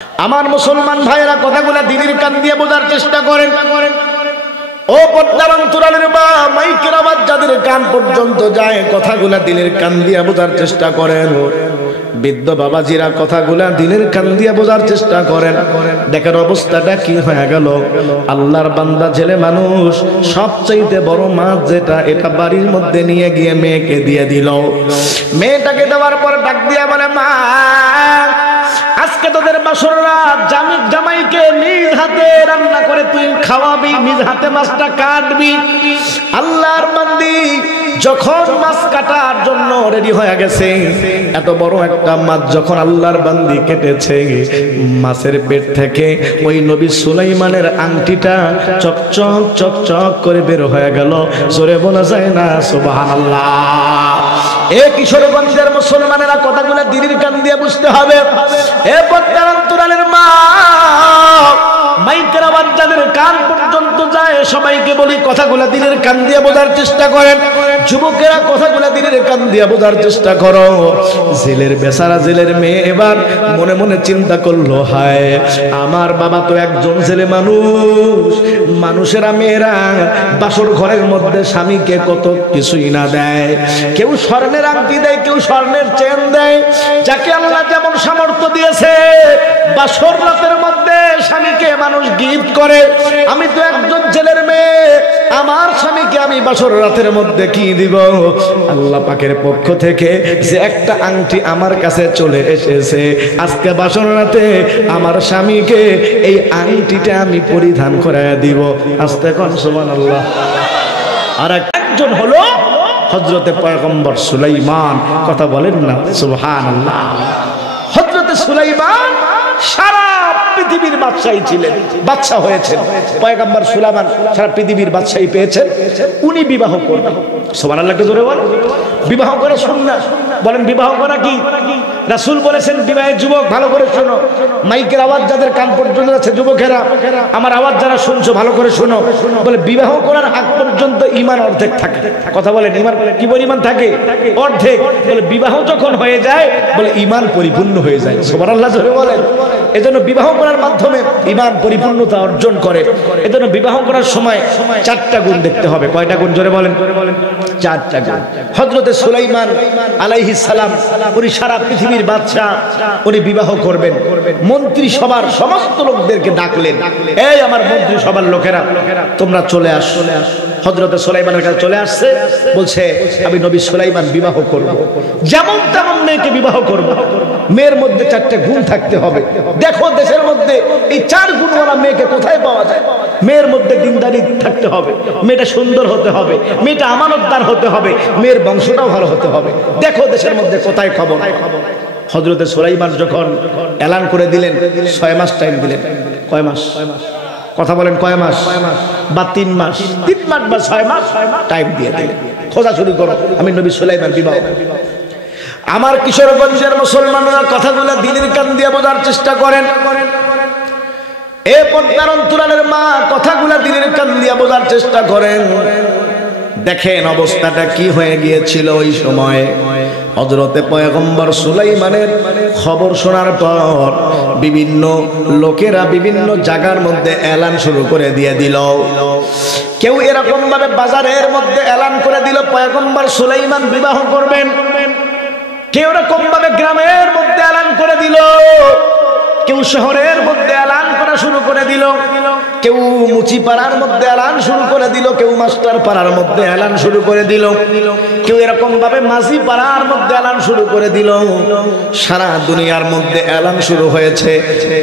আমার মুসলমান ভাইয়েরা কথাগুলা দিনের কান দিয়ে বোঝার চেষ্টা করেন। ও পর্দার অন্তরালের মা, মাইকের আওয়াজ যাদের কান পর্যন্ত যায়, কথাগুলা দিনের কান দিয়ে বোঝার চেষ্টা করেন। বৃদ্ধ বাবাজিরা কথাগুলা দিনের কান দিয়ে বোঝার চেষ্টা করেন। দেখেন অবস্থাটা কি হয়ে গেল। আল্লাহর বান্দা ছেলে মানুষ, সবচাইতে বড় মাছ যেটা, এটা বাড়ির মধ্যে নিয়ে গিয়ে মেয়েকে দিয়ে দিল। মেয়েটাকে দেওয়ার পর ডাক দিয়া বলে, মা আজকে তোদের বাসর রাত, জামাইকে নিজ হাতে রান্না করে তুই খাওয়াবি, নিজ হাতে মাছটা কাটবি। আল্লাহর বান্দি যখন মাছ কাটার জন্য রেডি হয়ে গেছে, এত বড় একটা মাছ যখন আল্লাহর বান্দি কেটেছে, মাছের পেট থেকে ওই নবী সুলাইমানের আংটিটা চকচক চকচক করে বের হয়ে গেল। জোরে বলা যায় না সুবহানাল্লাহ। এ কিশোরগঞ্জের মুসলমানেরা কথাগুলো দিনের কান দিয়ে বুঝতে হবে। এ পর্দার অন্তরালের মা, মাইকের আওয়াজ যাদের কান পর্যন্ত যায়, সবাইকে বলি কথাগুলো দিনের কান দিয়ে বোঝার চেষ্টা করেন। যুবকেরা কথাগুলো দিনের কান দিয়ে বোঝার চেষ্টা করো। জেলের বেচারা, জেলের মেয়ে এবার মনে মনে চিন্তা করলো, হায় আমার বাবা তো একজন ছেলে মানুষ। মানুষেরা মেয়েরা বাসর ঘরের মধ্যে স্বামীকে কত কিছুই না দেয়। কেউ স্বর্ণের আংটি দেয়, কেউ স্বর্ণের চেন দেয়। যাকে আল্লাহ যেমন সামর্থ্য দিয়েছে, বাসর রাতের মধ্যে স্বামীকে মানুষ গিফট করে। আমি তো একজন ছেলের মেয়ে, আমার স্বামীকে আমি বাসর রাতের মধ্যে কি দিব? আল্লাহ পাকের পক্ষ থেকে যে একটা আংটি আমার কাছে চলে এসেছে, আজকে বাসর রাতে আমার স্বামীকে এই আংটিটা আমি পরিধান করায় দিব। আস্তে কোন সুবহানাল্লাহ। আর একজন হলো হযরতে পয়গম্বর সুলাইমান। কথা বলেন না সুবহানাল্লাহ। হযরতে সুলাইমান সারা পৃথিবীর বাদশাহী ছিলেন, বাদশা হয়েছেন। পয়গম্বর সুলাইমান সারা পৃথিবীর বাদশাহী পেয়েছেন। উনি বিবাহ করবেন। সুবহানাল্লাহকে জোরে বলেন। বিবাহ করা সুন্নাত। বলেন বিবাহ করা কি? রাসূল বলেছেন বিবাহের যুবক ভালো করে শোনো। মাইকের আওয়াজ যাদের কান পর্যন্ত আছে, যুবকেরা আমার আওয়াজ যারা শুনছো ভালো করে শোনো। বলে বিবাহ করার আগ পর্যন্ত ঈমান অর্ধেক থাকে। কথা বলেন ঈমান কি পরিমাণ থাকে? অর্ধেক। বলে বিবাহ যখন হয়ে যায়, বলে ঈমান পরিপূর্ণ হয়ে যায়। সুবহানাল্লাহ জোরে বলেন। এজন্য বিবাহ করার মাধ্যমে ঈমান পরিপূর্ণতা অর্জন করে। এজন্য বিবাহ করার সময় 4টা গুণ দেখতে হবে। কয়টা গুণ? জোরে বলেন। 4টা গুণ। হযরতে সুলাইমান আলাইহিস সালাম উনি সারা পৃথিবীর বাদশা, উনি বিবাহ করবেন। মন্ত্রী সভার সমস্ত লোকদেরকে ডাকলেন, এই আমার মন্ত্রী সভার লোকেরা তোমরা চলে আসো। হযরতে সুলাইমানের কাছে চলে আসছে, বলছে আমি নবী সুলাইমান বিবাহ করব। যেমন তেমন মেয়েকে বিবাহ করব। মেয়ের মধ্যে 4টা গুণ থাকতে হবে। দেখো দেশের মধ্যে এই 4 গুণওয়ালা মেয়েকে কোথায় পাওয়া যায়? মেয়ের মধ্যে দিনদারি থাকতে হবে, মেয়েটা সুন্দর হতে হবে, মেয়েটা আমানতদার হতে হবে, মেয়ের বংশটাও ভালো হতে হবে। দেখো দেশের মধ্যে কোথায় খবর। হযরতে সুলাইমান যখন এলান করে দিলেন, 6 মাস টাইম দিলেন। কয় মাস? কথা বলেন কয় মাস? বা 3 মাস? 3 মাস বা 6 মাস টাইম দিয়ে দিলেন। খোঁজা শুরু করো, আমি নবী সুলাইমান বিবাহ। আমার কিশোরগঞ্জের মুসলমানরা কথাগুলো দিনের কান দিয়ে বোঝার চেষ্টা করেন। এ পর্দার অন্তরালের মা, কথাগুলো দিনের কান দিয়ে বোঝার চেষ্টা করেন। দেখেন অবস্থাটা কি হয়ে গিয়েছিল ওই সময়। হযরতে পয়গম্বর সুলাইমানের খবর শোনার পর বিভিন্ন লোকেরা বিভিন্ন জায়গার মধ্যে এলান শুরু করে দিয়ে দিল। কেউ এরকম ভাবে বাজারের মধ্যে এলান করে দিল পয়গম্বর সুলাইমান বিবাহ করবেন। কেউ এরকম ভাবে গ্রামের মধ্যে এলান করে দিল। কেউ শহরের মধ্যে এলান করা শুরু করে দিল। কেউ মুচিপাড়ার মধ্যে এলান শুরু করে দিল। কেউ মাস্টার পাড়ার মধ্যে এলান শুরু করে দিল। কেউ এরকম ভাবে মাঝি পাড়ার মধ্যে এলান শুরু করে দিল। সারা দুনিয়ার মধ্যে এলান শুরু হয়েছে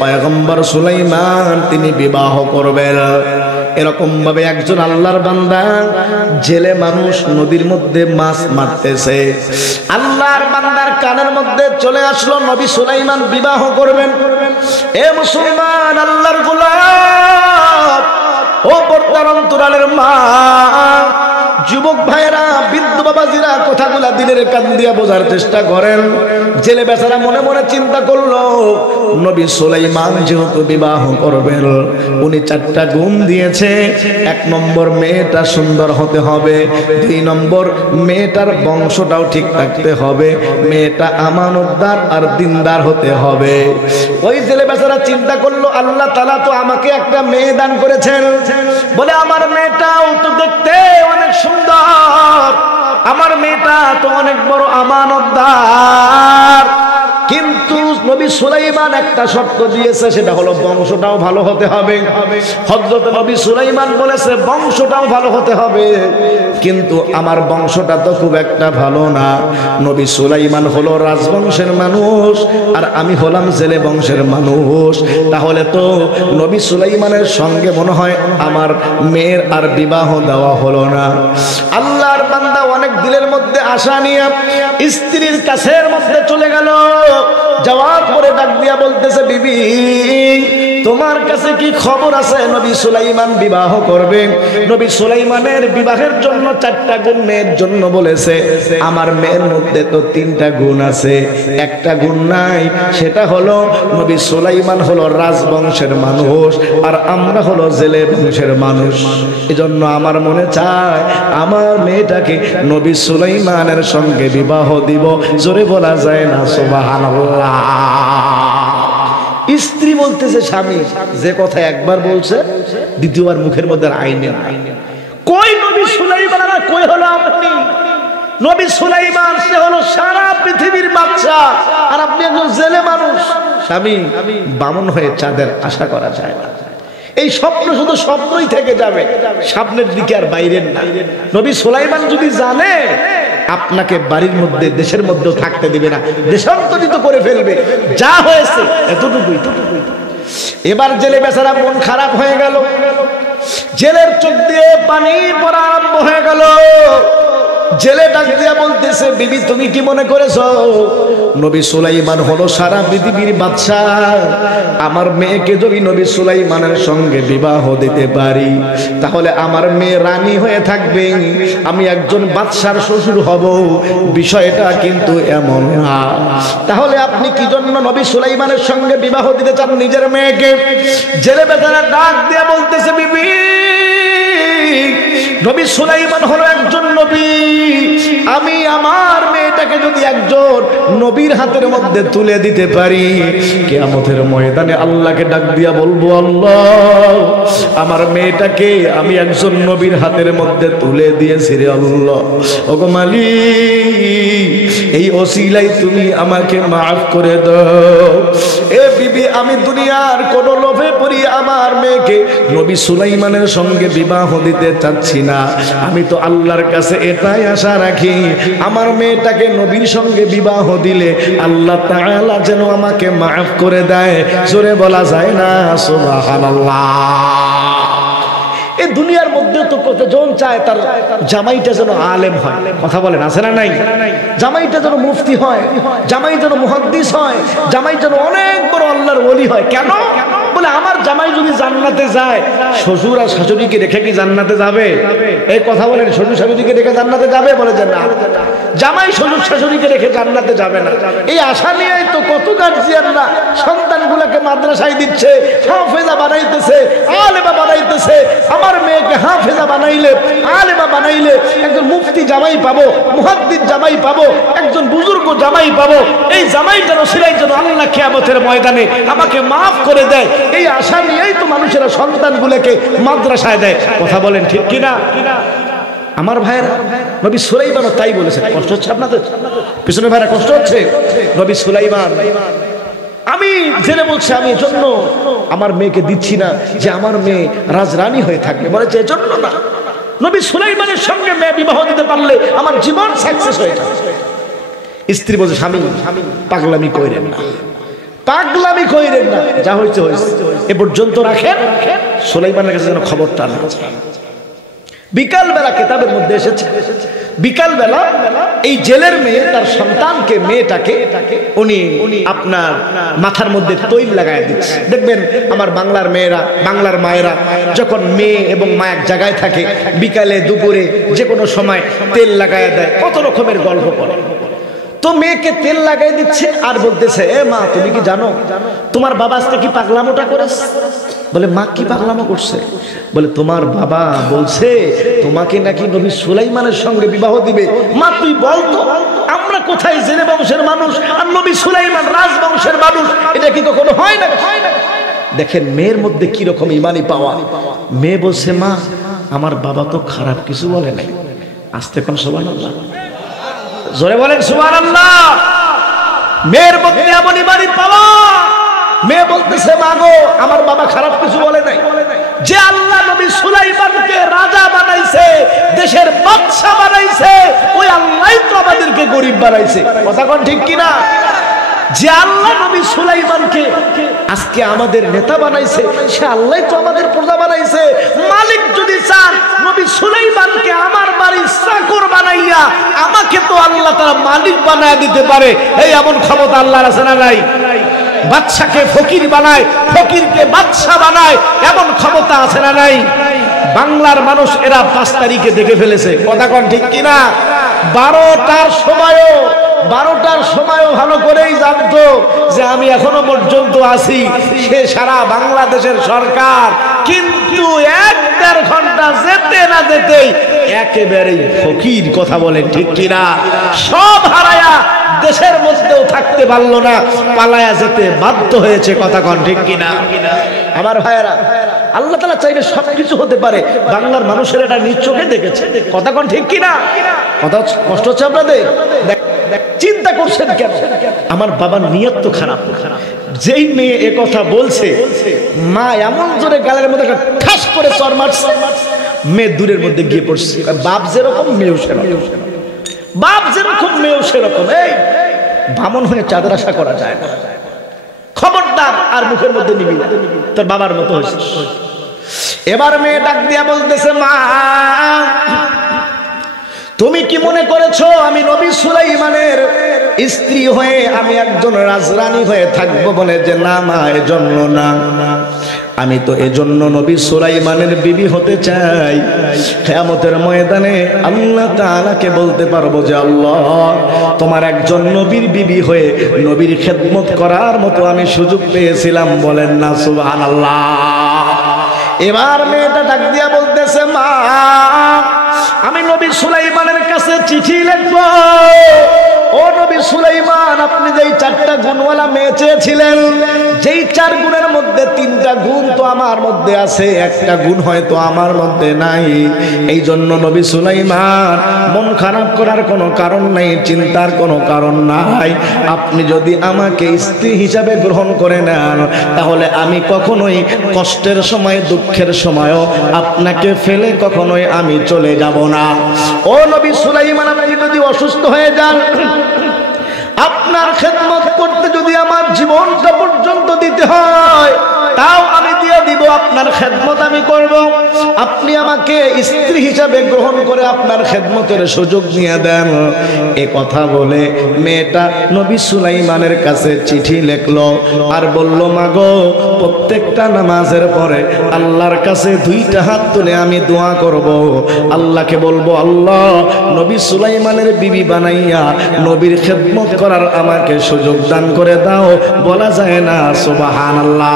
পয়গম্বর সুলাইমান তিনি বিবাহ করবেন। এরকম ভাবে একজন আল্লাহর বান্দা, জেলে মানুষ, নদীর মধ্যে মাছ মারতেছে। আল্লাহর বান্দার কানের মধ্যে চলে আসলো নবী সুলাইমান বিবাহ করবেন। এ মুসলমান আল্লাহর গোলাম, ও পর্দার অন্তরালের মা, যুবক ভাইরা, বৃদ্ধ বাবাজিরা কথাগুলা দিনের কান দিয়া বোঝার চেষ্টা করেন। জেলে বেচারা মনে মনে চিন্তা করলো, নবী সুলাইমান যেহেতু বিবাহ করবেন, উনি 4টা গুণ দিয়েছে। 1 নম্বর, মেয়েটা সুন্দর হতে হবে। 2 নম্বর, মেয়েটার বংশটাও ঠিক থাকতে হবে। মেয়েটা আমানতদার আর দিনদার হতে হবে। ওই জেলে বেচারা চিন্তা করলো, আল্লাহ তাআলা তো আমাকে একটা মেয়ে দান করেছেন, বলে আমার মেয়েটাও তো দেখতে অনেক সুন্দর, আমার মেয়েটা তো অনেক বড় আমানতদার। কিন্তু নবী সুলাইমান একটা শর্ত দিয়েছে, সেটা হলো বংশটাও ভালো হতে হবে। হযরত নবী সুলাইমান বলেছে বংশটাও ভালো হতে হবে, কিন্তু আমার বংশটা তো খুব একটা ভালো না। নবী সুলাইমান হলো রাজবংশের মানুষ, আর আমি হলাম জেলে বংশের মানুষ। তাহলে তো নবী সুলাইমানের সঙ্গে মনে হয় আমার মেয়ের আর বিবাহ দেওয়া হলো না। আল্লাহর বান্দা অনেক দিলের মধ্যে আশা নিয়ে স্ত্রীর কাছের মধ্যে চলে গেল। যাওয়ার পরে ডাক দিয়া বলতেছে, বিবি তোমার কাছে কি খবর আছে? নবী সুলাইমান বিবাহ করবে। নবী সুলাইমানের বিবাহের জন্য 4টা গুণ মেয়ের জন্য বলেছে। আমার মেয়ের মধ্যে তো 3টা গুণ আছে, একটা গুণ নাই। সেটা হলো নবী সুলাইমান হলো রাজবংশের মানুষ, আর আমরা হলো জেলে বংশের মানুষ। এজন্য আমার মনে চায় আমার মেয়েটাকে নবী সুলাইমানের সঙ্গে বিবাহ দিব। জোরে বলা যায় না সুবহানাল্লাহ। স্ত্রী বলতেছে, স্বামী যে কথা একবার বলছে দ্বিতীয়বার মুখের মধ্যে আইনে কই নবী সুলাইমান আর কই হলো আপনি? নবী সুলাইমান সে হলো সারা পৃথিবীর বাদশা, আর আপনি একজন জেলে মানুষ। স্বামী, বামন হয়ে চাঁদের আশা করা যায় না। এই স্বপ্ন শুধু স্বপ্নই থেকে যাবে, সামনের দিকে আর বাইরের না। নবী সুলাইমান যদি জানে আপনাকে বাড়ির মধ্যে দেশের মধ্যেও থাকতে দিবে না, দেশান্তরিত করে ফেলবে। যা হয়েছে এতটুকুই। এবার জেলে বেচারা মন খারাপ হয়ে গেল, জেলের চোখ দিয়ে পানি পড়া আরম্ভ হয়ে গেল। জেলে ডাক দিয়া বলতেছে, বিবি তুমি কি মনে করেছো নবী সুলাইমান হলো সারা পৃথিবীর বাদশা? আমার মেয়েকে যদি নবী সুলাইমানের সঙ্গে বিবাহ দিতে পারি, তাহলে আমার মেয়ে রানী হয়ে থাকবে, আমি একজন বাদশার শ্বশুর হব। বিষয়টা কিন্তু এমন না। তাহলে আপনি কি জন্য নবী সুলাইমানের সঙ্গে বিবাহ দিতে চান নিজের মেয়েকে? জেলে বেচারা ডাক দিয়া বলতেছে, বিবি নবী সুলাইমান হলো একজন নবী, আমি আমার মেয়েটাকে যদি একজন নবীর হাতের মধ্যে তুলে দিতে পারি, কিয়ামতের ময়দানে আল্লাহকে ডাক দিয়া বলবো, আল্লাহ আমার মেয়েটাকে আমি একজন নবীর হাতের মধ্যে তুলে দিয়েছি রে আল্লাহ। ওগো মালিক, এই ওসিলাই তুমি আমাকে মাফ করে দাও। এ বিবি, আমি দুনিয়ার কোন লোভে পড়ি আমার মেয়েকে নবী সুলাইমানের সঙ্গে বিবাহ দিতে চাচ্ছি না। আমি তো আল্লাহর কাছে এটাই আশা রাখি, আমার মেয়েটাকে নবীর সঙ্গে বিবাহ দিলে আল্লাহ তাআলা যেন আমাকে মাফ করে দেয়। জোরে বলা যায় না সুবহানাল্লাহ। এই দুনিয়ার মধ্যে তো কতজন চায় তার জামাইটা যেন আলেম হয়। কথা বলেন, আছে না নাই? জামাইটা যেন মুফতি হয়, জামাই যেন মুহাদ্দিস হয়, জামাই যেন অনেক বড় আল্লাহর ওলি হয়। কেন? বলে আমার জামাই যদি জান্নাতে যায়, শ্বশুর আর শাশুড়িকে রেখে কি জান্নাতে যাবে? এই কথা বলেন, শ্বশুর শাশুড়িকে রেখে জান্নাতে যাবে? বলে যে না, জামাই শ্বশুর শাশুড়িকে রেখে জান্নাতে যাবে না। এই আশা নিয়েই তো কত গার্জিয়ানরা সন্তানগুলোকে মাদ্রাসায় দিচ্ছে, হাফেজা বানাইতেছে, আলেমা বানাইতেছে। আমার মেয়েকে হাফেজা বানাইলে, আলেমা বানাইলে একজন মুফতি জামাই পাবো, মুহাদ্দিস জামাই পাবো, একজন বুজুর্গ জামাই পাবো। এই জামাই যেন সিলাই যেন আল্লাহ কিয়ামতের ময়দানে আমাকে মাফ করে দেয়, এই আশা নিয়েই তো মানুষেরা সন্তানগুলোকে মাদ্রাসায় দেয়। কথা বলেন ঠিক কিনা? আমার ভাইয়েরা, নবী সুলাইমান তাই বলেছে। কষ্ট হচ্ছে আপনাদের পিছনে ভাইরা? কষ্ট হচ্ছে? নবী সুলাইমান, আমি জেনে বলছি, আমি এজন্য আমার মেয়েকে দিচ্ছি না যে আমার মেয়ে রাজরানী হয়ে থাকবে। বলেছে এজন্য না, নবী সুলাইমানের সঙ্গে মেয়ে বিবাহ দিতে পারলে আমার জীবন সাকসেস হয়ে যাবে। স্ত্রী বলছে, স্বামী পাগলামি কইরেন না, পাগলামি কইরেন না, যা হয়েছে হয়েছে, এ পর্যন্ত রাখেন। সুলাইমানের কাছে যেন খবরটা না। বিকাল বেলা কিতাবের মধ্যে এসেছে বিকাল বেলা এই জেলের মেয়ে তার সন্তানকে মেয়েটাকে উনি আপনার মাথার মধ্যে তৈল লাগায় দিচ্ছে। দেখবেন আমার বাংলার মেয়েরা, বাংলার মায়েরা যখন মেয়ে এবং মা এক জায়গায় থাকে, বিকালে দুপুরে যে কোনো সময় তেল লাগায় দেয়, কত রকমের গল্প করে। তো মেয়েকে তেল লাগাই দিচ্ছে আর বলতেছে, এ মা তুমি কি জানো তোমার বাবা আজকে কি পাগলামোটা করেছে? বলে মা কি পাগলামো করছে? বলে তোমার বাবা বলছে তোমাকে নাকি নবী সুলাইমানের সঙ্গে বিবাহ দিবে। মা তুই বলতো, আমরা কোথায় জেলে বংশের মানুষ আর নবী সুলাইমান রাজবংশের মানুষ, এটা কি কখনো হয় না? দেখেন মেয়ের মধ্যে কি রকম ইমানি পাওয়া। মেয়ে বলছে মা আমার বাবা তো খারাপ কিছু বলে নাই। আস্তে কোন সুবহানাল্লাহ, জোরে বলেন সুবহানাল্লাহ। মেয়ের মধ্যে এমন ইমানি পাওয়া। মেয়ে বলতেছে মা গো আমার বাবা খারাপ কিছু বলে নাই। যে আল্লাহ নবী সুলাইমানকে রাজা বানাইছে, দেশের বাদশা বানাইছে, ওই আল্লাহই তো আমাদেরকে গরিব বানাইছে। কথা কোন ঠিক কিনা? যে আল্লাহ নবী সুলাইমানকে আজকে আমাদের নেতা বানাইছে, সে আল্লাহই তো আমাদের প্রজা বানাইছে। মালিক যদি চান নবী সুলাইমানকে আমার বাড়ির চাকর বানাইয়া আমাকে তো আল্লাহ তাআলা মালিক বানায় দিতে পারে। এই এমন ক্ষমতা আল্লাহর আছে না নাই? বাদশাকে ফকির বানায়, ফকিরকে বাদশা বানায়, এমন ক্ষমতা আছে না নাই? বাংলার মানুষ এরা 5 তারিখে দেখে ফেলেছে। কথা কোন ঠিক কিনা? 12টার সময়ও ভালো করেই জানতো যে আমি এখনো পর্যন্ত আছি। সে সারা বাংলাদেশের সরকার, কিন্তু 1-1.5 ঘন্টা যেতে না যেতেই একেবারেই ফকির। কথা বলেন ঠিক কিনা? সব হারায়া দেশের মধ্যেও থাকতে পারলো না, পালায়া যেতে বাধ্য হয়েছে। কথা কোন ঠিক কিনা? আমার ভাইয়েরা, আল্লাহ তাআলা চাইলে সবকিছু হতে পারে। বাংলার মানুষের এটা নিজ চোখে দেখেছে। কথা কোন ঠিক কিনা? কথা কষ্ট হচ্ছে আপনাদের? চিন্তা করছেন কেন? আমার বাবার নিয়ত তো খারাপ। যেই মেয়ে এ কথা বলছে, মা এমন জোরে গালের মধ্যে ঠাস করে চর মারছে, মেয়ে দূরের মধ্যে গিয়ে পড়ছে। বাপ যেরকম মেয়েও সেরকম, বাপ যেরকম মেয়েও সেরকম। এই বামন হয়ে চাঁদের আশা করা যায় না। খবরদার আর মুখের মধ্যে নিবি না, তোর বাবার মতো হয়েছে। এবার মেয়ে ডাক দিয়া বলতেছে মা তুমি কি মনে করেছো আমি নবী সুলাইমানের স্ত্রী হয়ে আমি একজন রাজরানী হয়ে থাকবো? বলে যে না মা, এজন্য না, আমি তো এজন্য নবী সুলাইমানের বিবি হতে চাই। কিয়ামতের ময়দানে আল্লাহ তাআলাকে বলতে পারবো যে আল্লাহ তোমার একজন নবীর বিবি হয়ে নবীর খেদমত করার মতো আমি সুযোগ পেয়েছিলাম। বলেন না সুবহানাল্লাহ। এবার মেয়েটা ডাক দিয়া বলতেছে মা আমি নবী সুলাইমানের কাছে চিঠি লিখবো। ও নবী সুলাইমান, আপনি যেই 4টা গুণওয়ালা মেয়ে চেয়েছিলেন, যেই 4 গুণের মধ্যে 3টা গুণ তো আমার মধ্যে আছে, একটা গুণ হয়তো আমার মধ্যে নাই। এই জন্য নবী সুলাইমান মন খারাপ করার কোনো কারণ নাই, চিন্তার কোনো কারণ নাই। আপনি যদি আমাকে স্ত্রী হিসাবে গ্রহণ করে নেন, তাহলে আমি কখনোই কষ্টের সময় দুঃখের সময়ও আপনাকে ফেলে কখনোই আমি চলে যাব না। ও নবী সুলাইমান, আপনি যদি অসুস্থ হয়ে যান, আপনার খেদমত করতে যদি আমার জীবনটা পর্যন্ত দিতে হয়, তাও আমি দিয়ে দিব, আপনার খেদমত আমি করব। আপনি আমাকে স্ত্রী হিসাবে গ্রহণ করে আপনার খেদমতের সুযোগ নিয়ে দেন। এ কথা বলে মেয়েটা নবী সুলাইমানের কাছে চিঠি লিখলো আর বলল মা গো, প্রত্যেকটা নামাজের পরে আল্লাহর কাছে 2টা হাত তুলে আমি দোয়া করব। আল্লাহকে বলবো আল্লাহ নবী সুলাইমানের বিবি বানাইয়া নবীর খেদমত করার আমাকে সুযোগ দান করে দাও। বলা যায় না সুবহানাল্লাহ?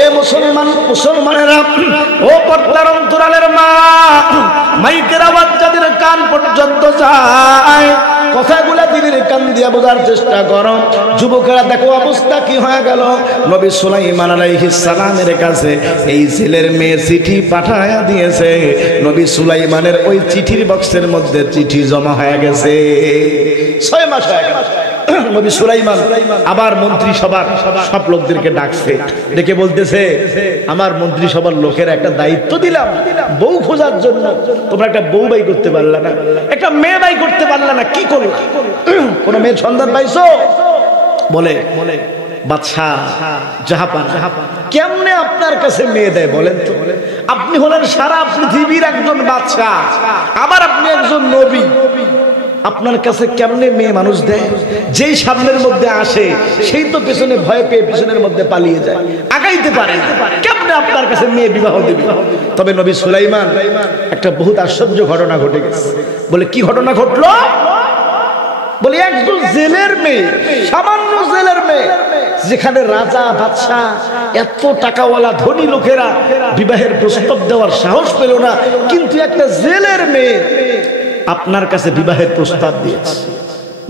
এ মুসলমানেরা, ও পর্দার অন্তরালের মা, মাইকের আওয়াজ যাদের কান পর্যন্ত যায়, কথাগুলা দিনের কান দিয়া বোঝার চেষ্টা করো। যুবকেরা দেখো অবস্থা কি হয়ে গেল। নবী সুলাইমান আলাইহিস সালামের কাছে এই ছেলের মেয়ে চিঠি পাঠায়া দিয়েছে। নবী সুলাইমানের ওই চিঠির বক্সের মধ্যে চিঠি জমা হয়ে গেছে। 6 মাস হয়ে গেল। নবী সুলাইমান আবার মন্ত্রিসভার সব লোকদেরকে ডাকছে, ডেকে বলতেছে আমার মন্ত্রিসভার লোকের একটা দায়িত্ব দিলাম বউ খোঁজার জন্য। তোমরা একটা বউ বাই করতে পারলা না, একটা মেয়ে বাই করতে পারলা না, কি করো? কোন মেয়ের সন্ধান পাইছো? বলে বাদশা জাহাপানা কেমনে আপনার কাছে মেয়ে দেয় বলেন তো? আপনি হলেন সারা পৃথিবীর একজন বাদশা, আবার আপনি একজন নবী। আপনার কাছে কেমনে মেয়ে মানুষ দেয়? যেই সামনের মধ্যে আসে সেই তো পেছনে ভয় পেয়ে পেছনের মধ্যে পালিয়ে যায়, আগাইতে পারে না। কেমনে আপনার কাছে মেয়ে বিবাহ দেবে? তবে নবী সুলাইমান একটা বহুত আশ্চর্য ঘটনা ঘটে গেছে। বলে কি ঘটনা ঘটলো? বলে একজন জেলের মেয়ে, সামান্য জেলের মেয়ে, যেখানে রাজা বাদশা এত টাকাওয়ালা ধনী লোকেরা বিবাহের প্রস্তাব দেওয়ার সাহস পেল না, কিন্তু একটা জেলের মেয়ে আপনার কাছে বিবাহের প্রস্তাব দিয়েছে।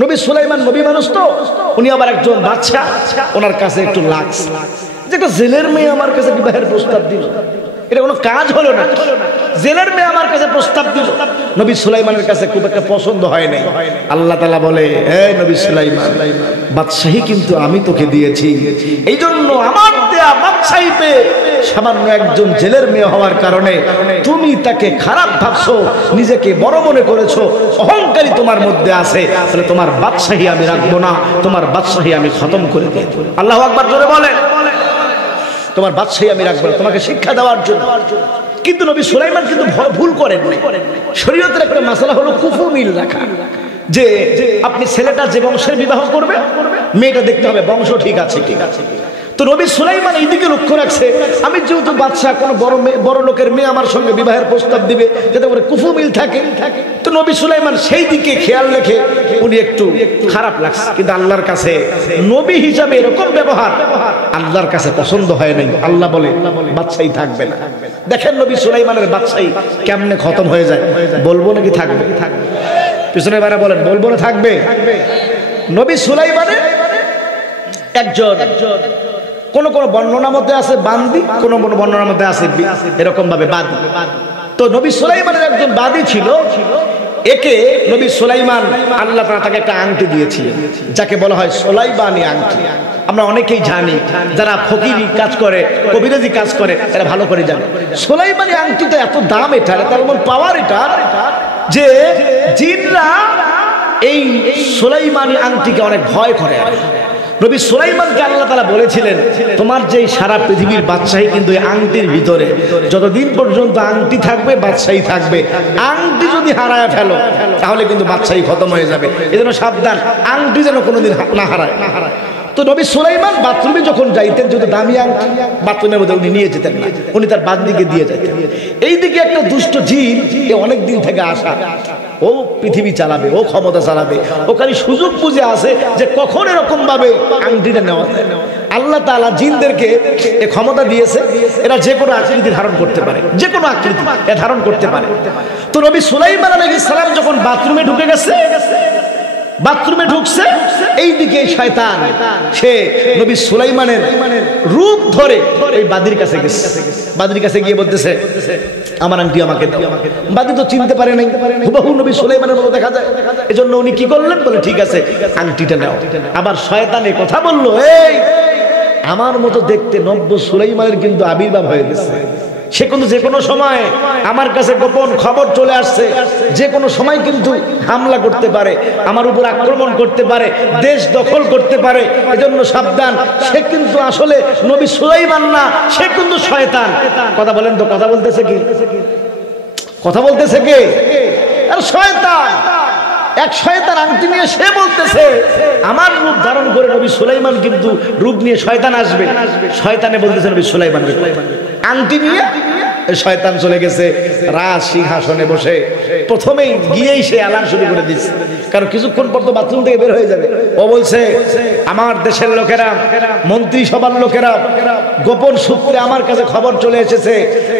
নবী সুলাইমান নবী মানুষ তো, উনি আবার একজন বাদশা, ওনার কাছে একটু লাগছে যে একটা জেলের মেয়ে আমার কাছে বিবাহের প্রস্তাব দিল, এটা কোনো কাজ হলো না। জেলের মেয়ে আমার কাছে প্রস্তাব দিল, নবী সুলাইমানের কাছে খুব একটা পছন্দ হয় নাই। আল্লাহ তাআলা বলে, এই নবী সুলাইমান, বাদশাহী কিন্তু আমি তোকে দিয়েছি, এই জন্য আমার দেয়া বাদশাহী পেয়ে সামান্য একজন জেলের মেয়ে হওয়ার কারণে তুমি তাকে খারাপ ভাবছো, নিজেকে বড় মনে করেছো, অহংকারী তোমার মধ্যে আছে, তাহলে তোমার বাদশাহী আমি রাখবো না, তোমার বাদশাহী আমি খতম করে দেব। আল্লাহু আকবার জোরে বলেন। তোমার বাদশাহী আমি রাখবো না, তোমাকে শিক্ষা দেওয়ার জন্য। কিন্তু নবী সুলাইমান কিন্তু ভুল করেন। শরীয়তের একটা মাসালা হলো কুফু মিল রাখা, যে আপনি ছেলেটা যে বংশের বিবাহ করবে, মেয়েটা দেখতে হবে বংশ ঠিক আছে। তো নবী সুলাইমান এইদিকে লক্ষ্য রাখছে, আমি যেহেতু বাদশা, কোনো বড় লোকের মেয়ে আমার সঙ্গে বিবাহের প্রস্তাব দিবে যাতে করে কুফু মিল থাকে। তো নবী সুলাইমান সেই দিকে খেয়াল রেখে উনি একটু খারাপ লাগছে, কিন্তু আল্লাহর কাছে নবী হিসাবে এরকম ব্যবহার আল্লাহর কাছে পছন্দ হয় নাই। আল্লাহ বলে বাদশাহী থাকবে না। দেখেন নবী সুলাইমানের বাদশাহী কেমনে খতম হয়ে যায়। বলবো নাকি থাকবে? পিছনে বারা বলেন, বলবো না থাকবে? নবী সুলাইমানের একজন, কোন কোন বর্ণনার মধ্যে আছে বান্দি, কোন কোন বর্ণনার মধ্যে আছে এরকম ভাবে বাদী। তো নবী সুলাইমানের একজন বাদী ছিল, একে নবী সুলাইমান আল্লাহ তাআলা তাকে একটা আংটি দিয়েছিলেন, যাকে বলা হয় সুলাইমানি আংটি। আমরা অনেকেই জানি, যারা ফকিরি কাজ করে, কবিরাজি কাজ করে, তারা ভালো করে জানে সুলাইমানি আংটিটা এত দাম, এটার তার এমন পাওয়ার এটার, যে জিনরা এই সুলাইমানি আংটিকে অনেক ভয় করে। নবী সুলাইমানকে আল্লাহ তাআলা বলেছিলেন, তোমার যে সারা পৃথিবীর বাদশাহী কিন্তু এই আংটির ভিতরে, যতদিন পর্যন্ত আংটি থাকবে বাদশাহী থাকবে, আংটি যদি হারায় ফেলো তাহলে কিন্তু বাদশাহী খতম হয়ে যাবে, এজন্য সাবধান, আংটি যেন কোনোদিন না হারায়। তো নবী সুলাইমান বাথরুমে যখন যাইতেন, যদি দামি আংটি বাথরুমের মধ্যে উনি নিয়ে যেতেন না, উনি তার বান্দিকে দিয়ে যেতেন। এইদিকে একটা দুষ্ট জিন, অনেক দিন থেকে আসা, ও পৃথিবী চালাবে, ও ক্ষমতা চালাবে, ও খালি সুযোগ বুঝে আছে যে কখন এরকম ভাবে আংটিটা নেওয়া যায়। আল্লাহ তাআলা জিনদেরকে এই ক্ষমতা দিয়েছে, এরা যে কোনো আকৃতি ধারণ করতে পারে, যে কোনো আকৃতি এ ধারণ করতে পারে। তো নবী সুলাইমান আলাইহিস সালাম যখন বাথরুমে ঢুকে গেছে, বাথরুমে ঢুকছে, এইদিকে শয়তান সে নবী সুলাইমানের রূপ ধরে ওই বাদীর কাছে গেছে। বাদীর কাছে গিয়ে বলতেছে, আমার আংটি আমাকে দাও। বাদী তো চিনতে পারে নাই, হুবহু নবী সুলাইমানের মতো দেখা যায়, এজন্য উনি কি করলেন, বলে ঠিক আছে আংটিটা নাও। আবার শয়তানে কথা বললো, এই আমার মতো দেখতে নব্য সুলাইমানের কিন্তু আবির্ভাব হয়ে গেছে, সে কিন্তু যে কোনো সময় আমার কাছে গোপন খবর চলে আসছে, যে কোনো সময় কিন্তু হামলা করতে পারে, আমার উপর আক্রমণ করতে পারে, দেশ দখল করতে পারে, এজন্য সাবধান, সে কিন্তু আসলে নবী সুলাইমান না, সে কিন্তু শয়তান। কথা বলেন তো, কথা বলতেছে কি? কথা বলতেছে কে? আর শয়তান, এক শয়তান আংটি নিয়ে সে বলতেছে আমার রূপ ধারণ করে নবী সুলাইমান কিন্তু রূপ নিয়ে শয়তান আসবে। শয়তানে বলতেছে নবী সুলাইমান আংটি নিয়ে। শয়তান চলে গেছে রাজ সিংহাসনে বসে, প্রথমেই গিয়েই সে এলান শুরু করে দিচ্ছে, কারণ কিছুক্ষণ পর তো বাথরুম থেকে বের হয়ে যাবে। ও বলছে, আমার দেশের লোকেরা, মন্ত্রী সভার লোকেরা গোপন সূত্রে আমার কাছে খবর চলে এসেছে,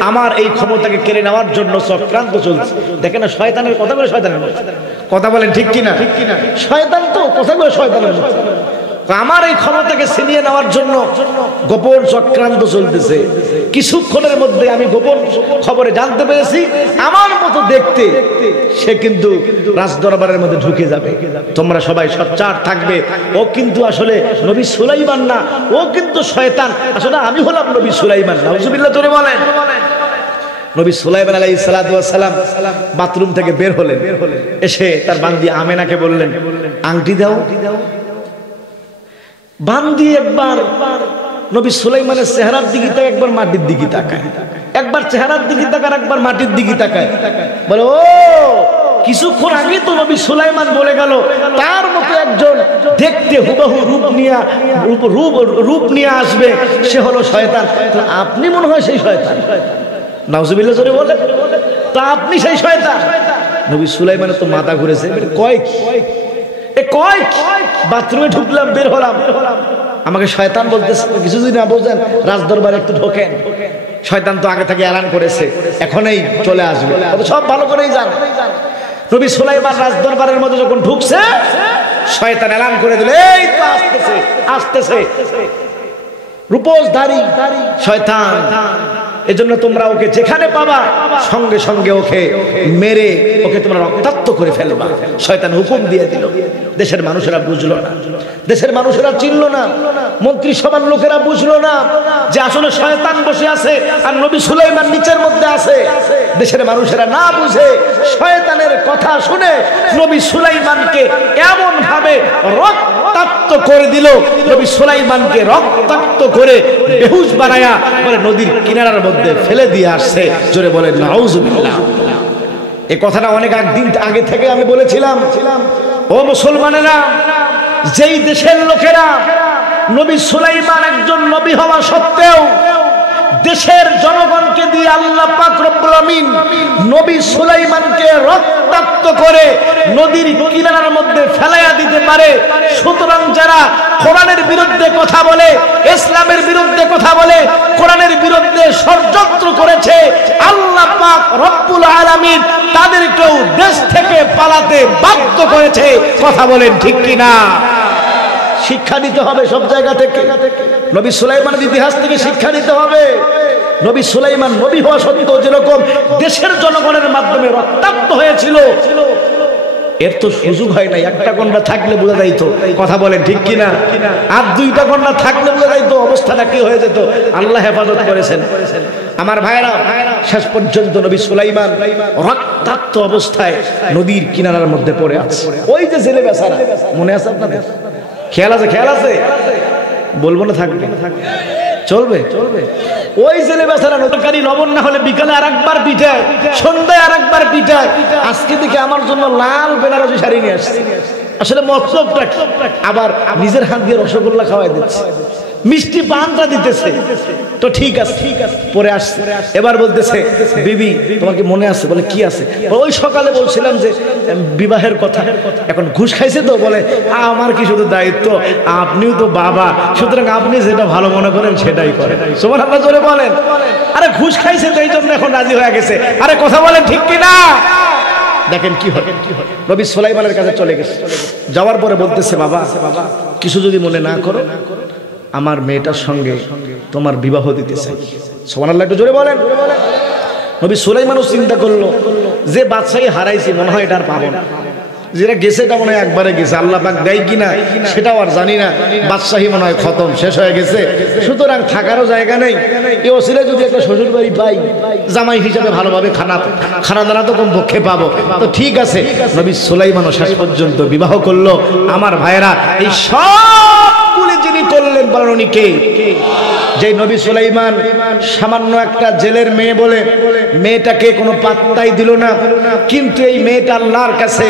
আমার এই ক্ষমতাকে কেড়ে নেওয়ার জন্য চক্রান্ত চলছে। দেখেন না শয়তানের কথা বলে, শয়তানের কথা বলেন ঠিক কিনা? শয়তান তো কথা বলে শয়তানের, আমার এই ক্ষমতাকে ছিনিয়ে নেওয়ার জন্য গোপন চক্রান্ত চলতেছে। কিছুক্ষণের মধ্যে আমি গোপন খবরে জানতে পেরেছি, আমার মতো দেখতে সে কিন্তু রাজদরবারের মধ্যে ঢুকে যাবে, তোমরা সবাই সোচ্চার থাকবে। ও কিন্তু আসলে নবী সুলাইমান না, ও কিন্তু শয়তান, আসলে আমি হলাম নবী সুলাইমান। নাউজুবিল্লাহ জোরে বলেন। নবী সুলাইমান আলাইহিস সালাতু ওয়াস সালাম বাথরুম থেকে বের হলেন, এসে তার বান্দি আমেনাকে বললেন, আংটি দাও। বান্দি একবার নবী সুলাইমানের চেহারার দিকে তাকায়, একবার মাটির দিকে তাকায়, একবার একবার চেহারার দিকে তাকায়, একবার মাটির দিকে তাকায়, বলে ও কিছুক্ষণ আগে তো নবী সুলাইমান বলে গেল তার মতো একজন দেখতে হুবহু রূপ নিয়ে আসবে, সে হলো শয়তান। আপনি মনে হয় সেই শয়তান। নাউজুবিল্লাহ জোরে বলে, তা আপনি সেই শয়তান। নবী সুলাইমানের তো মাথা ঘুরেছে, কয় বাথরুমে ঢুকলাম, বের হলাম, আমাকে শয়তান বলতেছে। কিছু যদি না বোঝেন রাজদরবারে একটু ঢোকেন, শয়তান তো আগে থেকে এলান করেছে এখনই চলে আসবে, সব ভালো করেই জান। নবী সুলাইমান রাজদরবারের মধ্যে যখন ঢুকছে, শয়তান এলান করে দিল এই তো আসতেছে আসতেছে রূপসধারী শয়তান। এজন্য তোমরা ওকে যেখানে পাবা সঙ্গে সঙ্গে ওকে মেরে ওকে তোমরা রক্তাক্ত করে ফেলবা। শয়তান হুকুম দিয়ে দিল। দেশের মানুষেরা বুঝলো না, দেশের মানুষেরা চিনলো না, মন্ত্রিসভার লোকেরা বুঝলো না যে আসলে শয়তান বসে আছে আর নবী সুলাইমান নিচের মধ্যে আছে। দেশের মানুষেরা না বুঝে শয়তানের কথা শুনে নবী সুলাইমানকে এমন ভাবে রক্তাক্ত করে দিল, নবী সুলাইমানকে রক্তাক্ত করে বেহুশ বানায়া বলে নদীর কিনারার মধ্যে ফেলে দিয়ে আসছে। জোরে বলেন নাউজুবিল্লাহ। এই কথাটা অনেক দিন আগে থেকে আমি বলেছিলাম। ও মুসলমানেরা, যেই দেশের লোকেরা নবী সুলাইমান একজন নবী হওয়া সত্ত্বেও দেশের জনগণকে দিয়ে আল্লাহ পাক রব্বুল আমিন নবী সুলাইমানকে রক্তাক্ত করে নদীর কিনারার মধ্যে ফেলাইয়া দিতে পারে, সুতরাং যারা কোরআনের বিরুদ্ধে কথা বলে, ইসলামের বিরুদ্ধে কথা বলে, কোরআনের বিরুদ্ধে ষড়যন্ত্র করেছে, আল্লাহ পাক রব্বুল আলামিন তাদেরকেও দেশ থেকে পালাতে বাধ্য করেছে। কথা বলেন ঠিক কিনা? শিক্ষা দিতে হবে সব জায়গা থেকে। নবী সুলাইমানের ইতিহাস থেকে শিক্ষা দিতে হবে। নবী সুলাইমান নবী হওয়া সত্ত্বেও যেরকম দেশের জনগণের মাধ্যমে রক্তাক্ত হয়েছিল, এর তো সুযোগ হয় নাই। একটা কন্যা থাকলে বোঝা যাইতো। কথা বলেন ঠিক কিনা? আর দুইটা কন্যা থাকলে বোঝা যাইতো অবস্থাটা কি হয়ে যেত। আল্লাহ হেফাজত করেছেন। আমার ভাইরা, শেষ পর্যন্ত নবী সুলাইমান রক্তাক্ত অবস্থায় নদীর কিনারার মধ্যে পড়ে আছে। ওই যে জেলে বেচারা, মনে আছে আপনাদের? খেয়াল আছে? খেয়াল আছে? বলবো না, থাকবে চলবে চলবে। ওই জেলে বেচারা নদীকারী লবণ না হলে বিকালে আর একবার পিঠায়, সন্ধ্যায় আর একবার পিঠায়। আজকে দেখে আমার জন্য লাল বেনারসি শাড়ি নিয়ে আসছে। আসলে মতলবটা আবার নিজের হাত দিয়ে রসগোল্লা খাওয়াই দিচ্ছে, মিষ্টি পানটা দিতেছে। তো ঠিক আছে, পরে আসছে। এবার বলতেছে বিবি তোমাকে মনে আছে? বলে কি আছে? ওই সকালে বলছিলাম যে বিবাহের কথা, এখন ঘুষ খাইছে তো। বলে আমার কি শুধু দায়িত্ব? আপনিও তো বাবা, সুতরাং আপনি যেটা ভালো মনে করেন সেটাই করেন। সুবহানাল্লাহ জোরে বলেন। আরে ঘুষ খাইছে তো এই জন্য এখন রাজি হয়ে গেছে। আরে কথা বলেন ঠিক কিনা? দেখেন কি হয়। নবী সুলাইমানের কাছে চলে গেছে। যাওয়ার পরে বলতেছে বাবা কিছু যদি মনে না করো, আমার মেয়েটার সঙ্গে তোমার বিবাহ দিতে চাই। সুবহানাল্লাহ একটু জোরে বলেন। নবী সুলাইমানও চিন্তা করলো যে বাদশাহী হারাইছি, মনে হয় এটা আর পাবো না। যেটা গেছে এটা মনে হয় একবারে গেছে, আল্লাহ পাক দেয় কিনা সেটাও আর জানি না। বাদশাহী মনে হয় খতম, শেষ হয়ে গেছে। সুতরাং থাকারও জায়গা নেই। এই ওসিলায় যদি একটা শ্বশুর বাড়ি পাই, জামাই হিসাবে ভালোভাবে খানা দানা তো কমপক্ষে পাবো। তো ঠিক আছে, নবী সুলাইমানও শেষ পর্যন্ত বিবাহ করলো। আমার ভাইয়েরা, এই সবগুলি যিনি করলেন বলেন উনি কে? যে নবী সুলাইমান সামান্য একটা জেলের মেয়ে বলে মেয়েটাকে কোনো পাত্তাই দিল না, কিন্তু এই মেয়েটা আল্লাহর কাছে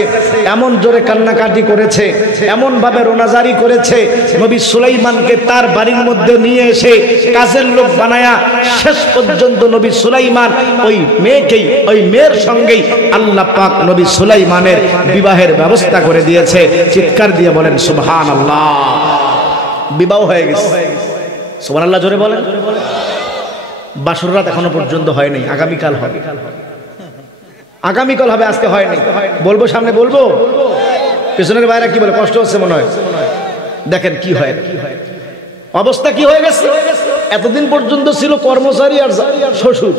এমন জোরে কান্নাকাটি করেছে, এমন ভাবে রোনাজারি করেছে, নবী সুলাইমানকে তার বাড়ির মধ্যে নিয়ে এসে কাজের লোক বানায়া শেষ পর্যন্ত নবী সুলাইমান ওই মেয়েকেই, ওই মেয়ের সঙ্গেই আল্লাহ পাক নবী সুলাইমানের বিবাহের ব্যবস্থা করে দিয়েছে। চিৎকার দিয়ে বলেন সুবহানাল্লাহ। বিবাহ হয়ে গেছে। সুবহানাল্লাহ জোরে বলেন। বাসর রাত এখনো পর্যন্ত হয়নি, আগামীকাল হবে। আগামীকাল হবে, আজকে হয়নি। বলবো সামনে বলবো। পেছনের বাইরে কি বলে? কষ্ট হচ্ছে মনে হয়। দেখেন কি হয়, অবস্থা কি হয়ে গেছে। এতদিন পর্যন্ত ছিল কর্মচারী আর শ্বশুর,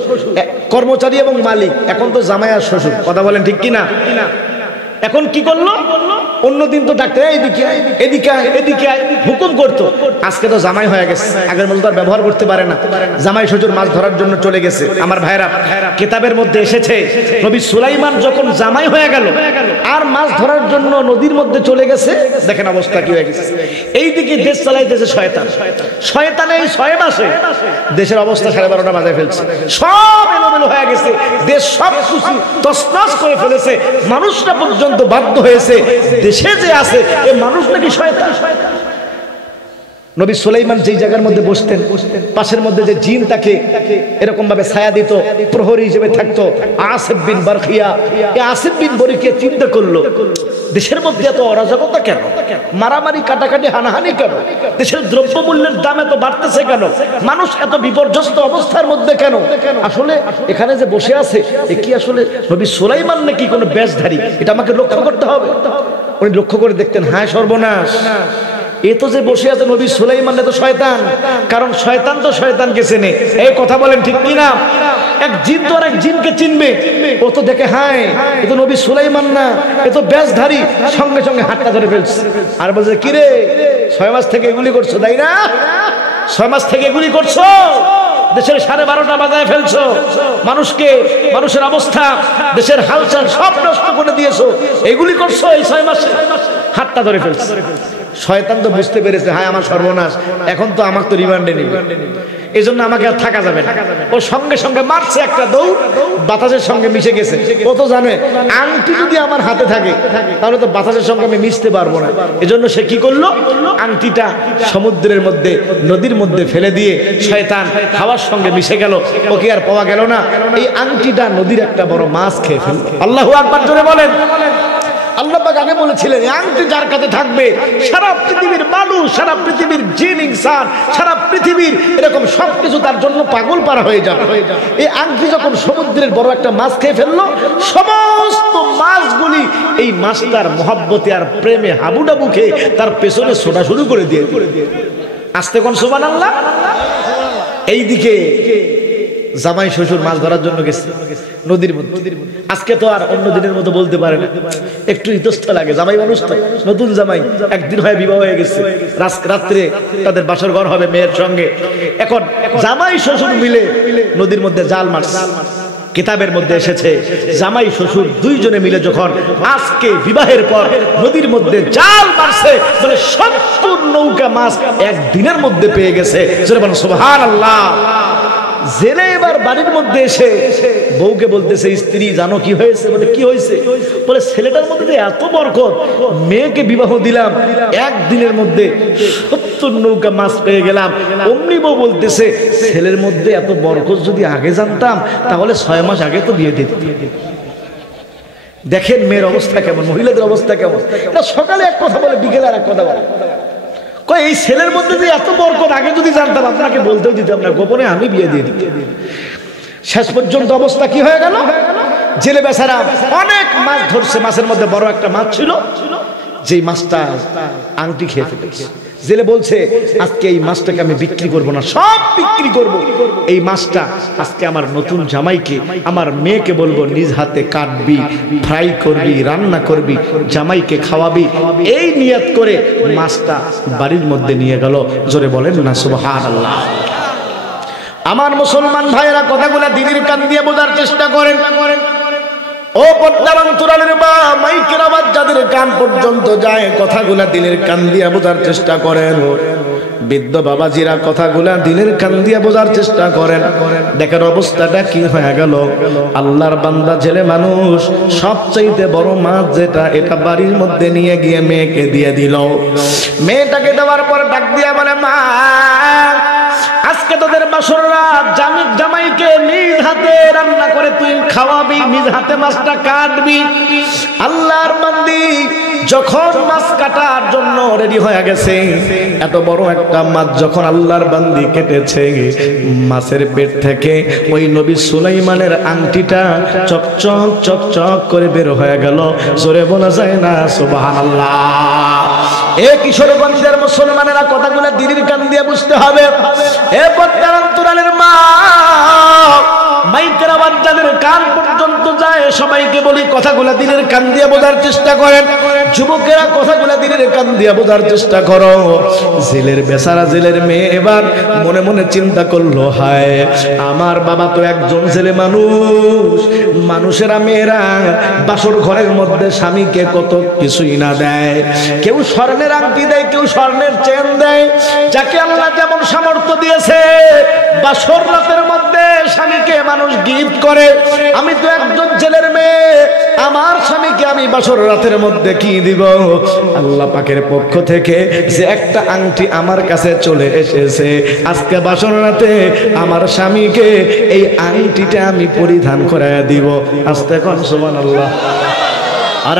কর্মচারী এবং মালিক। এখন তো জামাই আর শ্বশুর। কথা বলেন ঠিক কিনা? এখন কি করলো? অন্যদিন তো ডাক্তার এদিকে এদিকে এদিকে হুকুম করতো, আজকে তো জামাই হয়ে গেছে, আগের মতো আর ব্যবহার করতে পারে না। জামাই শ্বশুর মাছ ধরার জন্য চলে গেছে। আমার ভাইরা, কিতাবের মধ্যে এসেছে নবী সুলাইমান যখন জামাই হয়ে গেল আর মাছ ধরার জন্য নদীর মধ্যে চলে গেছে, দেখেন অবস্থা কি হয়ে গেছে। এইদিকে দেশ চালাইতেছে শয়তান। শয়তান এই 6 মাসে দেশের অবস্থা 12:30 বাজায় ফেলছে, সব এলোমেলো হয়ে গেছে, দেশ সব কিছু তছনছ করে ফেলেছে। মানুষরা পর্যন্ত বাধ্য হয়েছে দেশে যে আছে এ মানুষ নাকি শয়তান। নবী সুলাইমান যেই জায়গার মধ্যে বসতেন, পাশের মধ্যে যে জিন তাকে এরকম ভাবে ছায়া দিত, প্রহরী হিসেবে থাকতো আসিফ বিন বারখিয়া। এই আসিফ বিন বারখিয়া চিন্তা করলো, দেশের মধ্যে এত অরাজকতা কেন, মারামারি কাটাকাটি হানাহানি কেন, দেশের দ্রব্যমূল্যের দাম এত বাড়তেছে কেন, মানুষ এত বিপর্যস্ত অবস্থার মধ্যে কেন? আসলে এখানে যে বসে আছে এ কি আসলে নবী সুলাইমান নাকি কোনো বেশধারী? এটা আমাকে লক্ষ্য করতে হবে। উনি লক্ষ্য করে দেখতেন, হায় সর্বনাশ, এ তো যে বসে আছে নবী সুলাইমান, তো শয়তান। কারণ শয়তান তো শয়তানকে চেনে। এই কথা বলেন ঠিক কিনা? এক জিন তো আর এক জিনকে চিনবে। ও তো দেখে, হায় এ তো নবী সুলাইমান না, এ তো বেশধারী। সঙ্গে সঙ্গে হাতটা ধরে ফেলছে আর বলছে, কিরে 6 মাস থেকে এগুলি করছো, তাই না? 6 মাস থেকে এগুলি করছো, দেশের 12:30 বাজায় ফেলছো, মানুষের অবস্থা, দেশের হালচাল সব নষ্ট করে দিয়েছো, এগুলি করছো এই 6 মাসে। হাতটা ধরে ফেলছে। শয়তান তো বুঝতে পেরেছে, হায় আমার সর্বনাশ, এখন তো আমাকে তো রিমান্ডে নিবে, এই জন্য আমাকে আর থাকা যাবে না। ও সঙ্গে সঙ্গে মারছে একটা দৌড়, বাতাসের সঙ্গে মিশে গেছে। ও তো জানে আংটি যদি আমার হাতে থাকে তাহলে তো বাতাসের সঙ্গে আমি মিশতে পারবো না। এজন্য সে কি করলো, আংটিটা সমুদ্রের মধ্যে, নদীর মধ্যে ফেলে দিয়ে শয়তান হাওয়ার সঙ্গে মিশে গেল। ওকে আর পাওয়া গেল না। এই আংটিটা নদীর একটা বড় মাছ খেয়ে ফেলল। আল্লাহু আকবার জোরে বলেন। আল্লাহ পাক আগে বলেছিলেন, আংটি যার কাছে থাকবে সারা পৃথিবীর মানুষ, সারা পৃথিবীর জিন ইনসান, সারা পৃথিবীর এরকম সবকিছু তার জন্য পাগল পারা হয়ে যাবে। এই আংটি যখন সমুদ্রের বড় একটা মাছ খেয়ে ফেললো, সমস্ত মাছগুলি এই মাছটার মহব্বতে আর প্রেমে হাবুডাবু খেয়ে তার পেছনে ছোটা শুরু করে দিয়ে। আস্তে কোন সুবহানাল্লাহ। এইদিকে জামাই শ্বশুর মাছ ধরার জন্য গেছে নদীর মধ্যে। আজকে তো আর অন্য দিনের মতো বলতে পারে না, একটু ইতস্ত লাগে। জামাই মানুষ তো, নতুন জামাই, একদিন হয় বিবাহ হয়ে গেছে, রাত্রে তাদের বাসর ঘর হবে মেয়ের সঙ্গে। এখন জামাই শ্বশুর মিলে নদীর মধ্যে জাল মারছে। কিতাবের মধ্যে এসেছে জামাই শ্বশুর দুইজনে মিলে যখন আজকে বিবাহের পর নদীর মধ্যে জাল মারছে, বলে 70 নৌকা মাছ একদিনের মধ্যে পেয়ে গেছে। সুবহানাল্লাহ। জেলে এবার বাড়ির মধ্যে এসে বউকে বলতেছে, স্ত্রী জানো কি হয়েছে? বলে কি হয়েছে? বলে ছেলেটার মধ্যে এত বরকত, মেয়েকে বিবাহ দিলাম, একদিনের মধ্যে 70 নৌকা মাছ পেয়ে গেলাম। অমনি বউ বলতেছে, ছেলের মধ্যে এত বরকত যদি আগে জানতাম তাহলে 6 মাস আগে তো বিয়ে দিত। দেখেন মেয়ের অবস্থা কেমন, মহিলাদের অবস্থা কেমন। সকালে এক কথা বলে, বিকেলে আর এক কথা বলে। এই ছেলের মধ্যে যে এত বরকত আগে যদি জানতাম আপনাকে বলতেও দিতাম না, গোপনে আমি বিয়ে দিয়ে দিতাম। শেষ পর্যন্ত অবস্থা কি হয়ে গেল, জেলে বেচারা অনেক মাছ ধরছে, মাছের মধ্যে বড় একটা মাছ ছিল, যেই মাছটা আংটি খেয়ে ফেলেছে। জেলে বলছে, আজকে এই মাছটাকে আমি বিক্রি করব না, সব বিক্রি করব। এই মাছটা আজকে আমার নতুন জামাইকে, আমার মেয়েকে বলবো নিজ হাতে কাটবি, ফ্রাই করবি, রান্না করবি, জামাইকে খাওয়াবি। এই নিয়ত করে মাছটা বাড়ির মধ্যে নিয়ে গেল। জোরে বলেন না সুবহানাল্লাহ। আমার মুসলমান ভাইয়েরা কথাগুলা দিনের কান দিয়ে বোঝার চেষ্টা করেন। ও পর্দার অন্তরালের মা, মাইকের আওয়াজ যাদের কান পর্যন্ত যায়, কথাগুলা দিনের কান দিয়ে বোঝার চেষ্টা করেন। বৃদ্ধ বাবাজিরা কথাগুলা দিনের কান দিয়ে বোঝার চেষ্টা করেন। দেখেন অবস্থাটা কি হয়ে গেল। আল্লাহর বান্দা ছেলে মানুষ, সবচাইতে বড় মাছ যেটা, এটা বাড়ির মধ্যে নিয়ে গিয়ে মেয়েকে দিয়ে দিল। মেয়েটাকে দেওয়ার পর ডাক দিয়া বলে, মা আজকে তোদের বাসর রাত, জামাইকে নিজ হাতে রান্না করে তুই খাওয়াবি, নিজ হাতে মাছটা কাটবি। আল্লাহর বান্দি যখন মাছ কাটার জন্য রেডি হয়ে গেছে, এত বড় একটা মাছ যখন আল্লাহর বান্দি কেটেছে, মাছের পেট থেকে ওই নবী সুলাইমানের আংটিটা চকচক চকচক করে বের হয়ে গেল। জোরে বলা যায় না সুবহানাল্লাহ। এ কিশোরগঞ্জের মুসলমানেরা কথাগুলো দিনের কান দিয়ে বুঝতে হবে। এ পর্দার অন্তরালের মা, মাইকের আওয়াজ যাদের কান পর্যন্ত যায়, যায় সবাইকে বলি কথাগুলো দিনের কান দিয়ে বোঝার চেষ্টা করেন। যুবকেরা কথাগুলো দিনের কান দিয়ে বোঝার চেষ্টা করো। জেলের বেচারা জেলের মেয়ে এবার মনে মনে চিন্তা করলো, হায় আমার বাবা তো একজন ছেলে মানুষ, মানুষেরা মেয়েরা বাসর ঘরের মধ্যে স্বামীকে কত কিছুই না দেয়, কেউ স্বর্ণের আংটি দেয়, কেউ স্বর্ণের চেন দেয়, যাকে আল্লাহ যেমন সামর্থ্য দিয়েছে বাসর রাতের মধ্যে স্বামীকে মানুষ গিফট করে। আমি তো একজন ছেলের মেয়ে, আমার স্বামীকে আমি বাসর রাতের মধ্যে কি দিব? আল্লাহ পাকের পক্ষ থেকে যে একটা আংটি আমার কাছে চলে এসেছে, আজকে বাসর রাতে আমার স্বামীকে এই আংটিটা আমি পরিধান করায় দিব। আস্তে কোন সুবহানাল্লাহ। আর